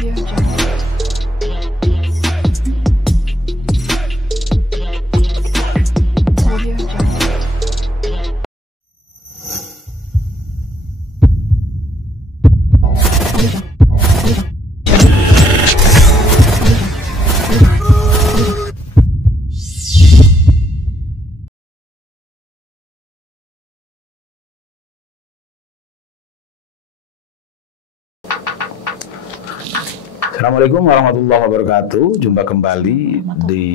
Audio Jungle. Audio Jungle. Assalamualaikum warahmatullahi wabarakatuh. Jumpa kembali di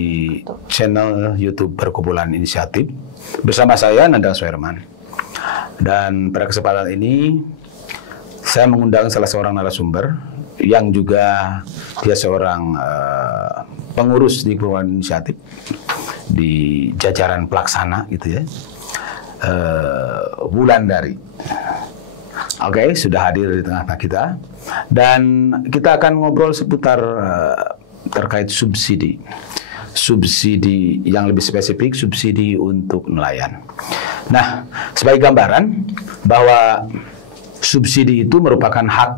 channel YouTube Perkumpulan Inisiatif bersama saya Nandang Soerman. Dan pada kesempatan ini saya mengundang salah seorang narasumber yang juga dia seorang pengurus di Perkumpulan Inisiatif di jajaran pelaksana gitu ya. Wulandari. Oke, sudah hadir di tengah-tengah kita dan kita akan ngobrol seputar terkait subsidi yang lebih spesifik, subsidi untuk nelayan. Nah, sebagai gambaran bahwa subsidi itu merupakan hak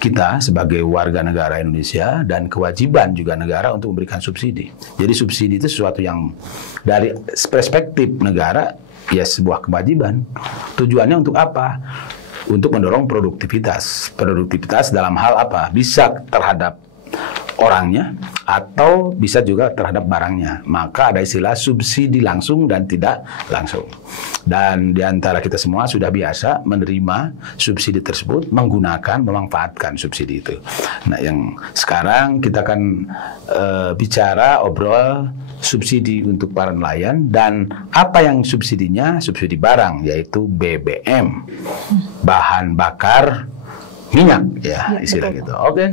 kita sebagai warga negara Indonesia dan kewajiban juga negara untuk memberikan subsidi. Jadi subsidi itu sesuatu yang dari perspektif negara ya sebuah kewajiban. Tujuannya untuk apa? Untuk mendorong produktivitas. Produktivitas dalam hal apa? Bisa terhadap orangnya atau bisa juga terhadap barangnya. Maka ada istilah subsidi langsung dan tidak langsung. Dan di antara kita semua sudah biasa menerima subsidi tersebut, menggunakan, memanfaatkan subsidi itu. Nah, yang sekarang kita akan bicara, obrol subsidi untuk para nelayan dan apa yang subsidinya, subsidi barang, yaitu BBM, bahan bakar minyak ya istilah betul. Gitu. Oke.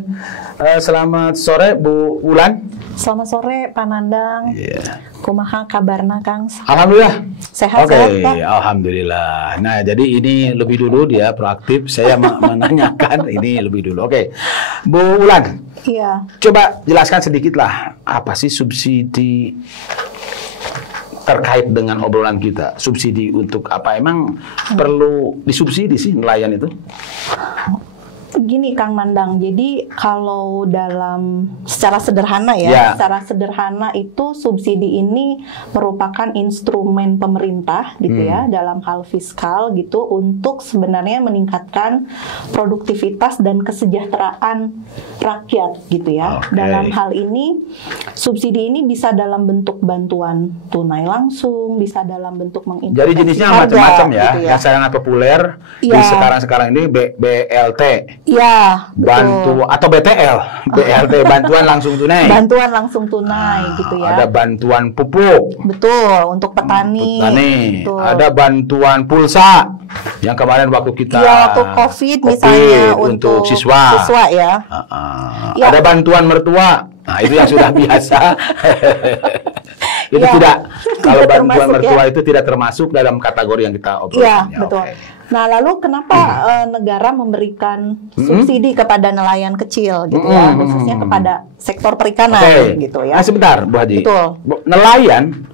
Selamat sore Bu Wulan. Selamat sore Pak Nandang. Yeah. Kumaha kabarna Kang? Alhamdulillah. Sehat-sehat Pak. Alhamdulillah. Nah, jadi ini lebih dulu dia proaktif. Saya menanyakan ini lebih dulu. Oke. Bu Wulan. Iya. Coba jelaskan sedikit lah apa sih subsidi terkait dengan obrolan kita. Subsidi untuk apa? Emang perlu disubsidi sih nelayan itu? Gini Kang Nandang, jadi kalau dalam secara sederhana ya, secara sederhana itu subsidi ini merupakan instrumen pemerintah gitu ya dalam hal fiskal gitu untuk sebenarnya meningkatkan produktivitas dan kesejahteraan rakyat gitu ya. Okay. Dalam hal ini subsidi ini bisa dalam bentuk bantuan tunai langsung, bisa dalam bentuk menginvestasi. Jadi jenisnya macam-macam ya, gitu ya. Yang sangat populer di sekarang ini BLT. Iya, bantu atau BTL, BLT bantuan langsung tunai. Bantuan langsung tunai gitu ya. Ada bantuan pupuk. Betul, untuk petani. Betul. Ada bantuan pulsa. Yang kemarin waktu kita waktu COVID misalnya untuk siswa. Siswa ya. Ya. Ada bantuan mertua. Nah, itu yang sudah biasa. Itu tidak, kalau bantuan mertua itu tidak termasuk dalam kategori yang kita obrolkan. Iya, betul. Okay. Nah, lalu kenapa negara memberikan subsidi kepada nelayan kecil gitu ya, khususnya kepada sektor perikanan gitu ya. Nah, sebentar, Bu Haji. Betul. Nelayan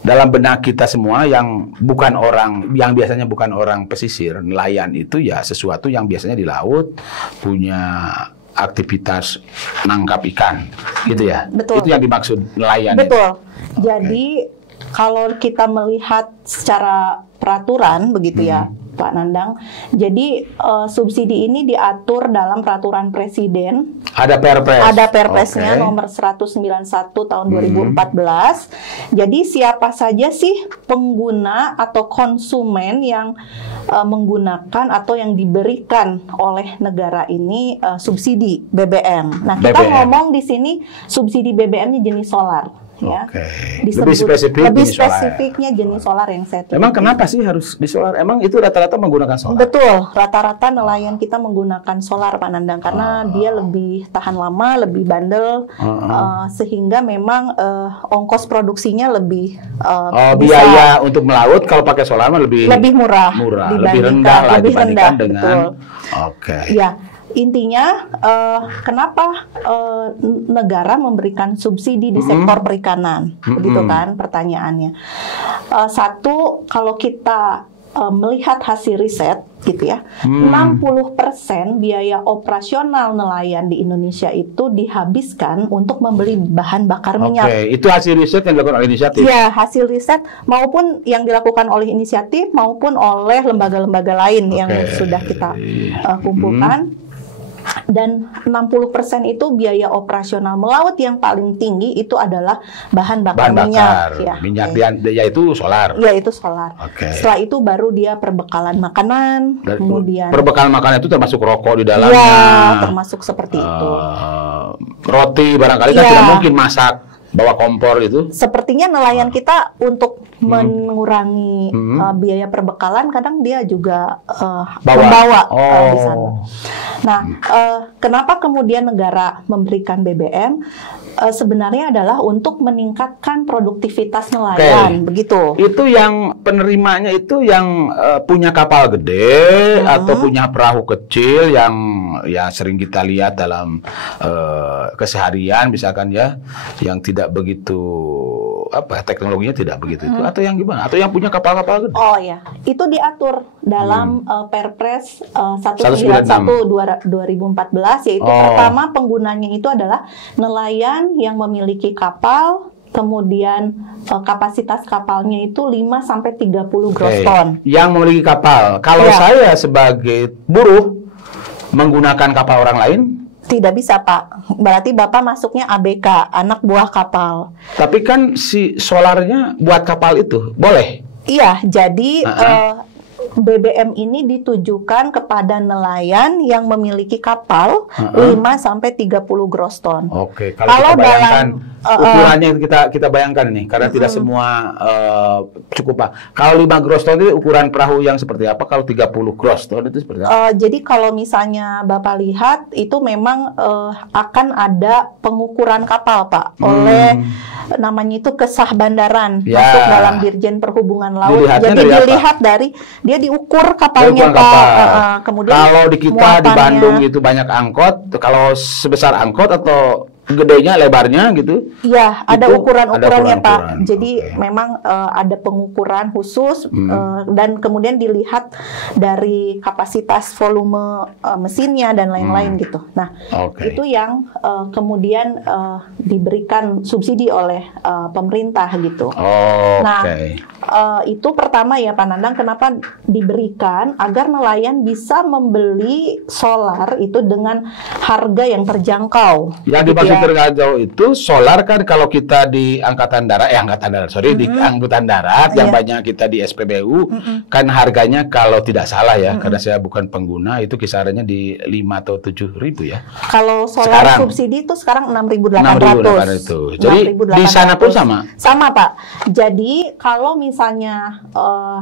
dalam benak kita semua yang bukan orang, yang biasanya bukan orang pesisir, nelayan itu ya sesuatu yang biasanya di laut, punya aktivitas nangkap ikan, gitu ya. Betul. Itu yang dimaksud nelayan. Betul. Jadi kalau kita melihat secara peraturan begitu ya Pak Nandang, jadi subsidi ini diatur dalam peraturan presiden. Ada perpres. Ada perpresnya nomor 191 tahun 2014. Jadi siapa saja sih pengguna atau konsumen yang menggunakan atau yang diberikan oleh negara ini subsidi BBM. Nah, kita ngomong di sini subsidi BBM-nya jenis solar. Ya. Lebih spesifiknya jenis solar yang saya tulis. Emang kenapa sih harus di solar? Emang itu rata-rata menggunakan solar? Betul, rata-rata nelayan kita menggunakan solar Pak Nandang karena dia lebih tahan lama, lebih bandel, sehingga memang ongkos produksinya lebih biaya untuk melaut kalau pakai solar lebih murah, lebih rendah lah dibandingkan dengan Ya. Intinya, kenapa negara memberikan subsidi di sektor perikanan? Begitu kan pertanyaannya. Satu, kalau kita melihat hasil riset gitu ya, 60% biaya operasional nelayan di Indonesia itu dihabiskan untuk membeli bahan bakar minyak. Oke, itu hasil riset yang dilakukan oleh inisiatif. Iya, hasil riset maupun yang dilakukan oleh inisiatif maupun oleh lembaga-lembaga lain yang sudah kita kumpulkan. Dan 60% itu biaya operasional melaut yang paling tinggi itu adalah bahan bakar minyak. Minyak dia itu solar. Iya, itu solar. Setelah itu baru dia perbekalan makanan, kemudian perbekalan makanan itu termasuk rokok di dalamnya. Iya, termasuk seperti itu. Roti barangkali kan tidak mungkin masak bawa kompor itu. Sepertinya nelayan kita untuk mengurangi biaya perbekalan kadang dia juga membawa di sana. Nah, kenapa kemudian negara memberikan BBM? Sebenarnya adalah untuk meningkatkan produktivitas nelayan, begitu. Itu yang penerimanya itu yang punya kapal gede atau punya perahu kecil yang sering kita lihat dalam keseharian, misalkan ya, yang tidak begitu teknologinya tidak begitu itu, atau yang gimana? Atau yang punya kapal-kapal gede? Oh ya, itu diatur dalam Perpres 191/2014, yaitu pertama penggunanya itu adalah nelayan yang memiliki kapal, kemudian kapasitas kapalnya itu 5-30 gross ton. Yang memiliki kapal. Kalau saya sebagai buruh menggunakan kapal orang lain, tidak bisa, Pak. Berarti Bapak masuknya ABK, anak buah kapal. Tapi kan si solarnya buat kapal itu, boleh? Iya, jadi BBM ini ditujukan kepada nelayan yang memiliki kapal 5-30 gross ton. Oke, kalau kita bayangkan ukurannya kita bayangkan nih, karena tidak semua cukup, Pak. Kalau 5 gross ton itu ukuran perahu yang seperti apa? Kalau 30 gross ton itu seperti apa? Jadi kalau misalnya Bapak lihat itu memang akan ada pengukuran kapal, Pak, oleh namanya itu kesah bandaran, masuk dalam Dirjen Perhubungan Laut. Jadi dilihat dari dia diukur kapalnya, Pak. Kemudian kalau di kita di Bandung itu banyak angkot, kalau sebesar angkot atau gedenya, lebarnya gitu? Iya, ada ukuran-ukurannya, Pak. Jadi memang ada pengukuran khusus dan kemudian dilihat dari kapasitas volume mesinnya dan lain-lain gitu. Nah, itu yang kemudian diberikan subsidi oleh pemerintah gitu. Nah, itu pertama ya Pak Nandang, kenapa diberikan agar nelayan bisa membeli solar itu dengan harga yang terjangkau. Yang dimaksud terjangkau itu solar kan kalau kita di angkatan darat, di angkutan darat yang banyak kita di SPBU kan harganya kalau tidak salah ya, karena saya bukan pengguna, itu kisarannya di 5 atau 7 ribu ya. Kalau solar subsidi itu sekarang 6.800. Jadi di sana pun sama? Sama, Pak. Jadi kalau misalnya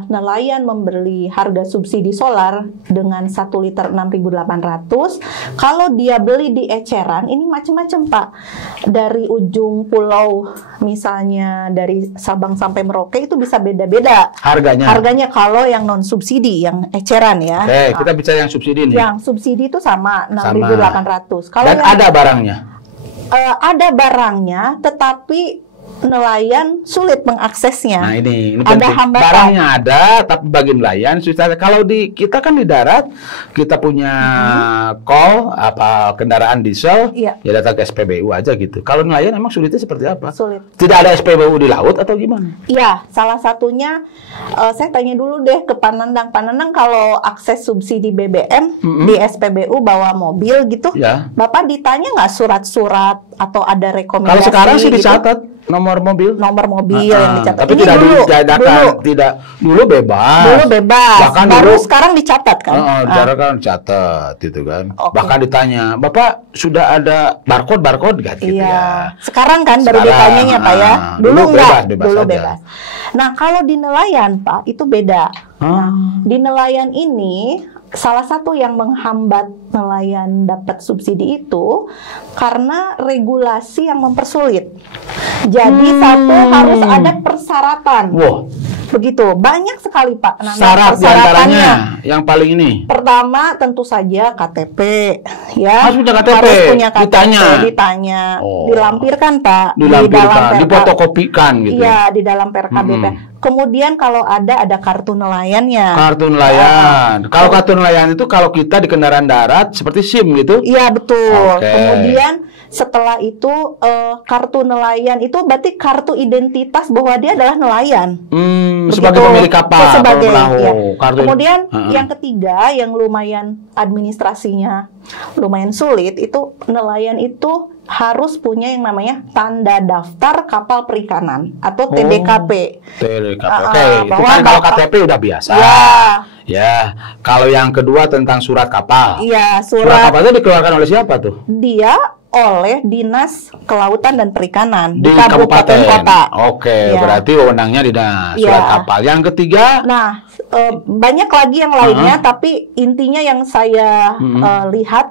nelayan membeli harga subsidi solar dengan 1 liter 6.800, kalau dia beli di eceran ini macam-macam, Pak. Dari ujung pulau misalnya dari Sabang sampai Merauke itu bisa beda-beda harganya kalau yang non subsidi, yang eceran ya. Kita bicara yang subsidi nih. Yang subsidi itu sama 6.800. Kalau dan ada barangnya? Ada barangnya, tetapi nelayan sulit mengaksesnya. Nah ini ada hambatan. Barangnya ada, tapi bagi nelayan susah. Kalau di kita kan di darat, kita punya call kendaraan diesel, ya datang ke SPBU aja gitu. Kalau nelayan emang sulitnya seperti apa? Sulit. Tidak ada SPBU di laut atau gimana? Iya, salah satunya saya tanya dulu deh ke Pak Nandang. Pak Nandang, kalau akses subsidi BBM di SPBU bawa mobil gitu, Bapak ditanya nggak surat-surat atau ada rekomendasi? Kalau sekarang sih dicatat. Nomor mobil yang dicatat. Tapi tidak dulu bebas. Bahkan baru sekarang dicatat kan? Dicatat gitu kan. Bahkan ditanya, Bapak sudah ada barcode gitu ya. Sekarang kan baru ditanyanya, Pak ya. Dulu enggak, dulu bebas. Nah, kalau di nelayan, Pak, itu beda. Nah, di nelayan ini salah satu yang menghambat nelayan dapat subsidi itu karena regulasi yang mempersulit. Jadi satu harus ada persyaratan. Begitu, banyak sekali Pak. Nah, Syarat diantaranya yang paling ini. Pertama tentu saja KTP, ya. Harus punya KTP. Harus punya KTP. Ditanya. Dilampirkan Pak. Dilampirkan, difotokopikan gitu. Iya, di dalam PRKBP. Kemudian kalau ada kartu nelayannya. Kartu nelayan. Kalau kartu nelayan itu kalau kita di kendaraan darat seperti SIM gitu? Iya betul. Okay. Kemudian setelah itu kartu nelayan itu berarti kartu identitas bahwa dia adalah nelayan. Sebagai pemilik kapal. Sebagai, ya. Kartu. Kemudian yang ketiga yang lumayan administrasinya lumayan sulit itu nelayan itu harus punya yang namanya tanda daftar kapal perikanan atau TDKP. TDKP. Oke, itu kan kalau KTP udah biasa. Ya, kalau yang kedua tentang surat kapal. Iya, surat kapal itu dikeluarkan oleh siapa tuh? Dia oleh Dinas Kelautan dan Perikanan di kabupaten kota. Oke, ya. Berarti wewenangnya dinas surat kapal. Yang ketiga? Nah, banyak lagi yang lainnya, tapi intinya yang saya lihat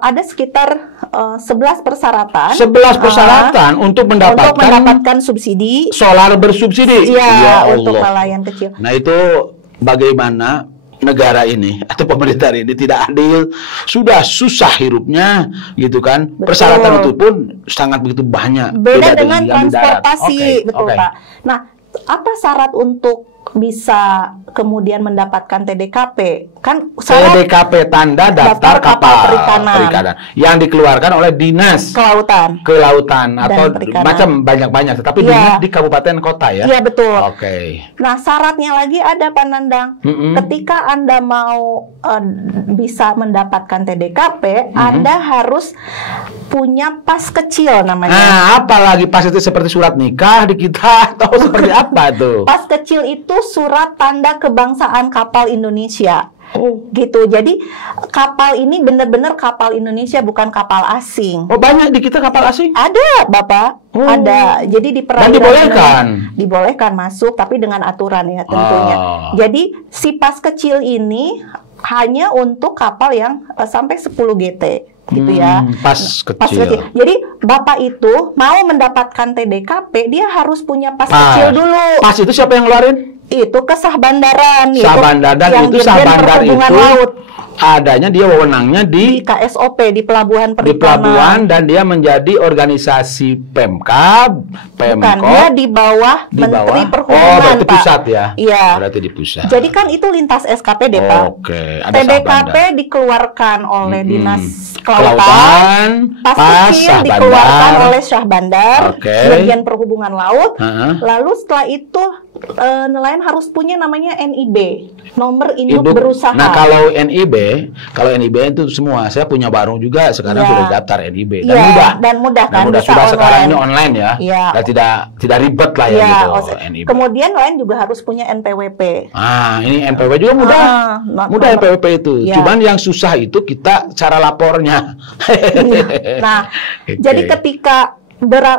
ada sekitar 11 persyaratan. 11 persyaratan untuk mendapatkan subsidi solar bersubsidi. Iya, ya untuk nelayan kecil. Nah, itu bagaimana negara ini atau pemerintah ini tidak adil, sudah susah hidupnya gitu kan. Betul. Persyaratan itu pun sangat begitu banyak. Beda dengan transportasi, betul Pak. Nah, apa syarat untuk bisa kemudian mendapatkan TDKP? Kan TDKP tanda daftar kapal perikanan yang dikeluarkan oleh Dinas Kelautan atau macam banyak-banyak, tetapi dinas di kabupaten kota ya. Iya betul. Oke. Nah, syaratnya lagi ada Pak Nandang. Ketika Anda mau bisa mendapatkan TDKP, Anda harus punya pas kecil namanya. Nah, apalagi pas itu seperti surat nikah di kita atau seperti apa tuh? Pas kecil itu surat tanda kebangsaan kapal Indonesia. Gitu. Jadi kapal ini benar-benar kapal Indonesia, bukan kapal asing. Oh, banyak di kita kapal asing? Ada, Bapak. Ada. Jadi di perairan dibolehkan masuk, tapi dengan aturan ya tentunya. Jadi si pas kecil ini hanya untuk kapal yang sampai 10 GT. Gitu ya. Pas kecil. Jadi Bapak itu mau mendapatkan TDKP, dia harus punya pas kecil dulu. Pas itu siapa yang ngeluarin? Itu ke Sah Bandaran. Sah Bandar itu Sah Bandar itu laut. Adanya dia wewenangnya di KSOP, di Pelabuhan Perikanan. Di pelabuhan, dan dia menjadi organisasi Pemkab, Bukan, dia di bawah Menteri Perhubungan, berarti Pak. Pusat ya? Iya. Berarti di pusat. Jadi kan itu lintas SKPD, Pak. Oke. TDKP dikeluarkan oleh Dinas Kelautan, pas kecil dikeluarkan oleh Syah Bandar, Bagian Perhubungan Laut. Lalu setelah itu nelayan harus punya namanya NIB, nomor induk berusaha. Nah, kalau NIB itu semua, saya punya warung juga sekarang sudah daftar NIB dan mudah kan, bisa sudah online. Sekarang ini online ya, dan tidak ribet lah ya gitu. NIB. Kemudian nelayan juga harus punya NPWP. Ini NPWP juga mudah, NPWP itu. Cuman yang susah itu kita cara lapornya. Nah, jadi ketika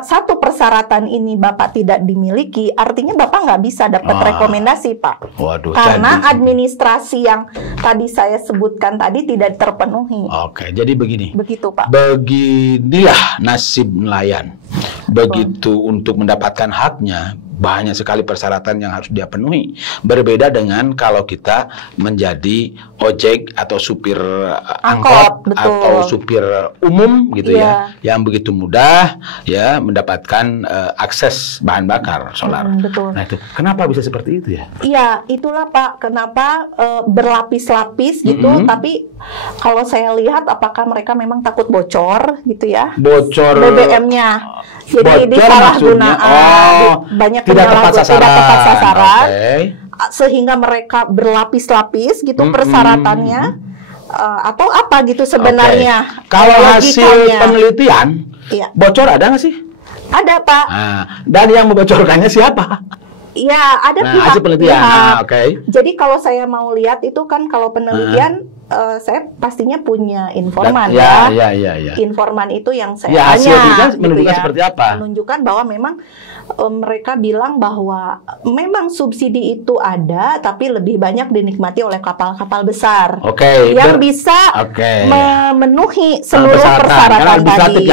satu persyaratan ini Bapak tidak dimiliki, artinya Bapak nggak bisa dapat rekomendasi, Pak. Waduh, karena administrasi yang tadi saya sebutkan tadi tidak terpenuhi. Oke, jadi begini. Begitu, Pak. Beginilah nasib nelayan. Begitu untuk mendapatkan haknya, banyak sekali persyaratan yang harus dia penuhi. Berbeda dengan kalau kita menjadi ojek atau supir angkot atau supir umum gitu ya, yang begitu mudah ya mendapatkan akses bahan bakar solar. Betul. Nah, itu kenapa bisa seperti itu ya? Iya, itulah Pak, kenapa berlapis-lapis gitu. Tapi kalau saya lihat, apakah mereka memang takut bocor gitu ya? Bocor BBM-nya. Jadi disalahgunaan, banyak tidak tepat sasaran, sehingga mereka berlapis-lapis gitu persyaratannya, atau apa gitu sebenarnya. Kalau hasil penelitian, bocor ada nggak sih? Ada, Pak. Dan yang membocorkannya siapa? Iya, ada hasil penelitian. Jadi kalau saya mau lihat itu kan, kalau penelitian saya pastinya punya informan ya. Informan itu yang saya tanya menunjukkan seperti apa? Menunjukkan bahwa memang mereka bilang bahwa memang subsidi itu ada, tapi lebih banyak dinikmati oleh kapal-kapal besar yang bisa memenuhi seluruh persyaratan tadi.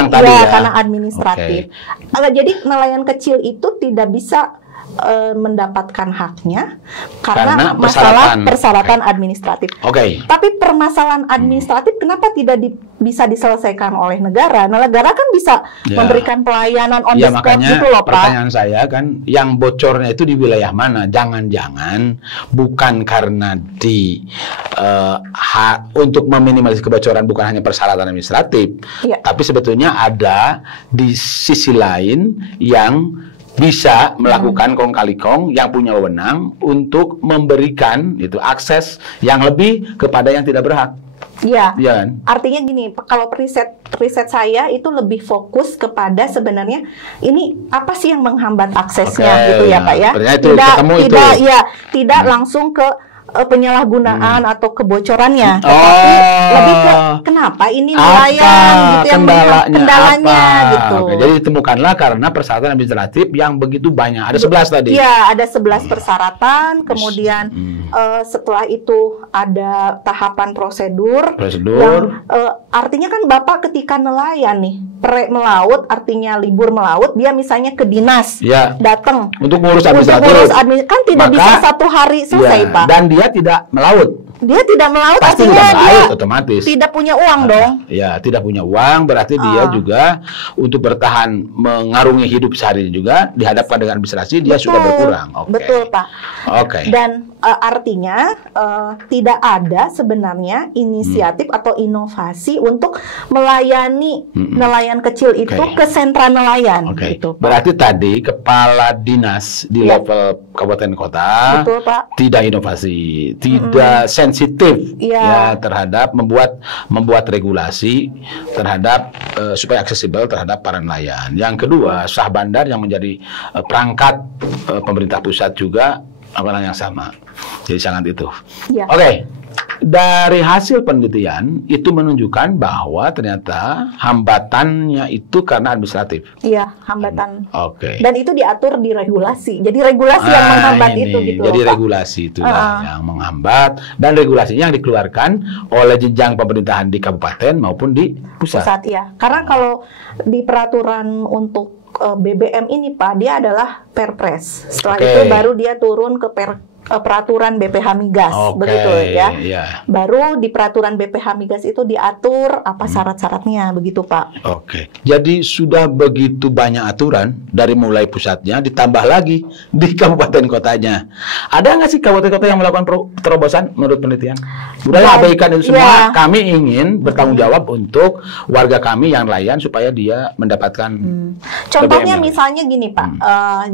Karena administratif. Jadi nelayan kecil itu tidak bisa mendapatkan haknya karena persyaratan administratif. Tapi permasalahan administratif kenapa tidak bisa diselesaikan oleh negara? Nah, negara kan bisa memberikan pelayanan on the spot gitu loh, Pak. Pertanyaan saya kan, yang bocornya itu di wilayah mana? Jangan-jangan bukan karena untuk meminimalisasi kebocoran bukan hanya persyaratan administratif, tapi sebetulnya ada di sisi lain yang bisa melakukan kong kali kong yang punya wewenang untuk memberikan itu akses yang lebih kepada yang tidak berhak. Iya, kan? Artinya gini, kalau riset saya itu lebih fokus kepada sebenarnya ini apa sih yang menghambat aksesnya gitu ya Pak ya. Tidak langsung ke penyalahgunaan atau kebocorannya, tetapi lebih ke kenapa ini nelayan gitu yang kendalanya gitu. Jadi ditemukanlah karena persyaratan administratif yang begitu banyak. Ada 11 tadi. Iya, ada 11 persyaratan. Kemudian setelah itu ada tahapan prosedur. Yang artinya kan Bapak ketika nelayan nih, melaut artinya libur melaut, dia misalnya ke dinas, datang untuk ngurus administratif. Kan tidak bisa satu hari selesai, Pak. Dan dia tidak melaut. Dia tidak melaut, pasti artinya dia otomatis tidak punya uang dong. Ya, tidak punya uang berarti dia juga untuk bertahan mengarungi hidup sehari juga dihadapkan dengan administrasi dia sudah berkurang. Betul, Pak. Dan artinya tidak ada sebenarnya inisiatif atau inovasi untuk melayani nelayan kecil itu ke sentra nelayan. Gitu, berarti tadi kepala dinas di level kabupaten kota tidak inovasi, tidak sensitif terhadap membuat regulasi terhadap supaya aksesibel terhadap para nelayan. Yang kedua, sah bandar yang menjadi perangkat pemerintah pusat juga yang sama. Jadi sangat itu. Dari hasil penelitian itu menunjukkan bahwa ternyata hambatannya itu karena administratif. Iya, hambatan. Dan itu diatur di regulasi. Jadi regulasi yang menghambat itu gitu. Jadi regulasi itulah yang menghambat dan regulasinya yang dikeluarkan oleh jenjang pemerintahan di kabupaten maupun di pusat. Karena kalau di peraturan untuk BBM ini Pak, dia adalah Perpres. Setelah itu baru dia turun ke peraturan BPH Migas, begitu ya. Baru di peraturan BPH Migas itu diatur apa syarat-syaratnya, begitu Pak. Jadi sudah begitu banyak aturan dari mulai pusatnya ditambah lagi di kabupaten kotanya. Ada nggak sih kabupaten kota yang melakukan terobosan menurut penelitian? Udah abaikan itu semua. Kami ingin bertanggung jawab untuk warga kami yang nelayan supaya dia mendapatkan. Contohnya misalnya gini Pak.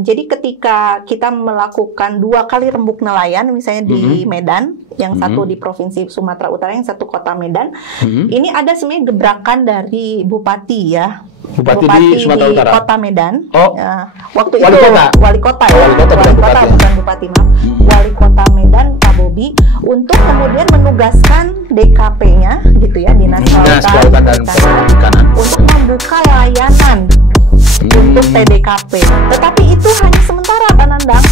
Jadi ketika kita melakukan 2 kali rembuk nelayan misalnya di Medan, yang satu di Provinsi Sumatera Utara, yang satu Kota Medan. Ini ada sebenarnya gebrakan dari Bupati ya. Bupati di Sumatera Utara. Kota Medan. Waktu Wali itu kota. Wali kota ya. Bukan Bupati, maaf. Wali Kota Medan, Pak Bobi, untuk kemudian menugaskan DKP-nya gitu ya, Dinas Kelautan dan Perikanan, untuk membuka layanan untuk TDKP. Tetapi itu hanya sementara, Pak Nandang.